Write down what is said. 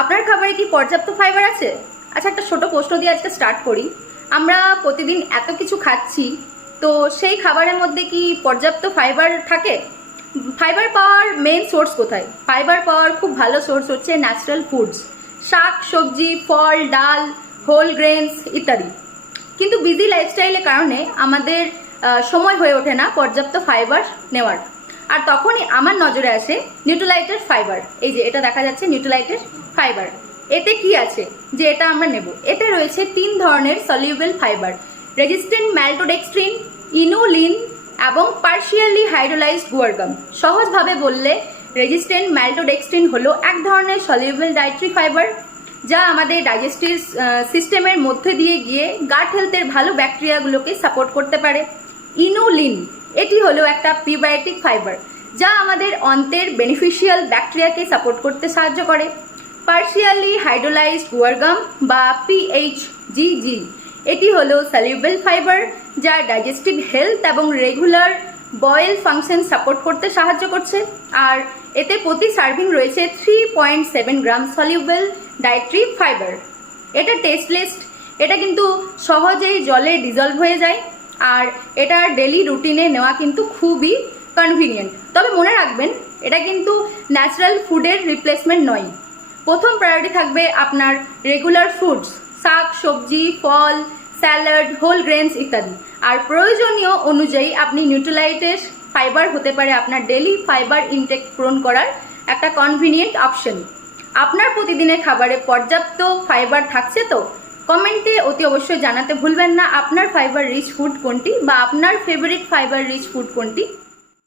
আপনার খাবারে কি পর্যাপ্ত ফাইবার আছে? আচ্ছা, একটা ছোট প্রশ্ন দিয়ে আজকে স্টার্ট করি। আমরা প্রতিদিন এত কিছু খাচ্ছি, তো সেই খাবারের মধ্যে কি পর্যাপ্ত ফাইবার থাকে? ফাইবার পাওয়ার মেন সোর্স কোথায়? ফাইবার পাওয়ার খুব ভালো সোর্স হচ্ছে ন্যাচারাল ফুডস, শাক সবজি, ফল, ডাল, হোল গ্রেনস ইত্যাদি। কিন্তু বিজি লাইফস্টাইলের কারণে আমাদের সময় হয়ে ওঠে না পর্যাপ্ত ফাইবার নেওয়ার। আর তখনই আমার নজরে আসে নিউট্রালাইটের ফাইবার। এই যে এটা দেখা যাচ্ছে নিউট্রালাইটের ফাইবার। এতে কি আছে যে এটা আমরা নেব? এতে রয়েছে 3 ধরনের সলিউবল ফাইবার: রেজিস্ট্যান্ট ম্যালটোডেক্সট্রিন, ইনুলিন এবং পার্শিয়ালি হাইড্রোলাইজড গুয়ার গাম। সহজভাবে বললে রেজিস্ট্যান্ট ম্যালটোডেক্সট্রিন হলো এক ধরনের সলিউবল ডায়েটরি ফাইবার, যা আমাদের ডাইজেস্টিভ সিস্টেমের মধ্যে দিয়ে গিয়ে গাট হেলথের ভালো ব্যাকটেরিয়াগুলোকে সাপোর্ট করতে পারে। ইনুলিন এটি হলো একটা প্রিবায়োটিক ফাইবার, যা আমাদের অন্ত্রের বেনিফিশিয়াল ব্যাকটেরিয়াকে সাপোর্ট করতে সাহায্য করে। পার্শিয়ালি হাইড্রোলাইজড গুয়ার গাম বা পিএইচজিজি এটি হলো সলিউবল ফাইবার, যা ডাইজেস্টিভ হেলথ এবং রেগুলার বয়েল ফাংশন সাপোর্ট করতে সাহায্য করছে। আর এতে প্রতি সার্ভিং রয়েছে 3.7 গ্রাম সলিউবল ডায়েটরি ফাইবার। এটা টেস্টলেস, এটা কিন্তু সহজেই জলে ডিজলভ হয়ে যায়, আর এটা ডেলি রুটিনে নেওয়া কিন্তু খুবই কনভিনিয়েন্ট। তবে মনে রাখবেন, এটা কিন্তু ন্যাচারাল ফুডের রিপ্লেসমেন্ট নয়। প্রথম প্রায়োরিটি থাকবে আপনার রেগুলার ফুডস, শাক সবজি, ফল, স্যালাড, হোল গ্রেনস ইত্যাদি। আর প্রয়োজনীয় অনুযায়ী আপনি নিউট্রালাইটের ফাইবার হতে পারে আপনার ডেলি ফাইবার ইনটেক পূরণ করার একটা কনভিনিয়েন্ট অপশন। আপনার প্রতিদিনের খাবারে পর্যাপ্ত ফাইবার থাকছে তো? কমেন্টে অতি অবশ্যই জানাতে ভুলবেন না আপনার ফাইবার রিচ ফুড কোনটি বা আপনার ফেভারিট ফাইবার রিচ ফুড কোনটি।